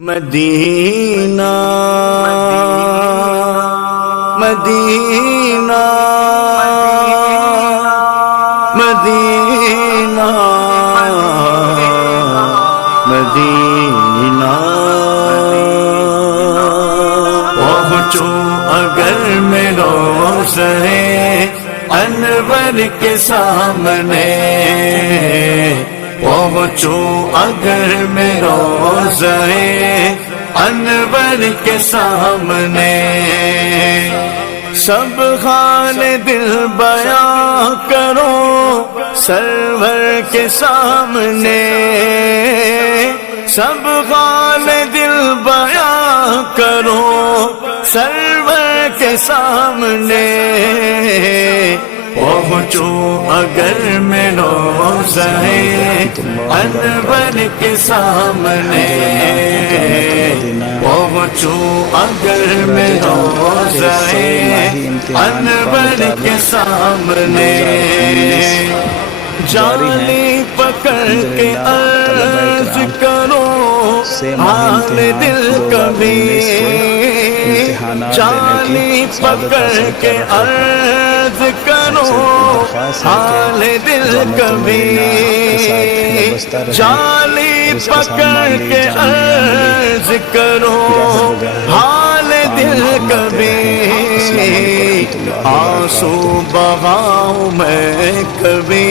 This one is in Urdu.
مدینہ مدینہ مدینہ مدینہ پہنچوں اگر میں روزہ انور کے سامنے، پہنچوں اگر میں روزہ انور کے سامنے، سب حال دل بیان کرو سرور کے سامنے، سب حال دل بیان کرو سرور کے سامنے، پہنچوں اگر میں روزہ انور کے سامنے، پہنچوں اگر میں روزہ انور کے سامنے، جالی پکڑ کے عرض کرو حال دل کبھی، جالی پکڑ کے عرض کرو حال دل کبھی، جالی پکڑ کے عرض کرو حال دل کبھی، آنسو بہاؤں میں کبھی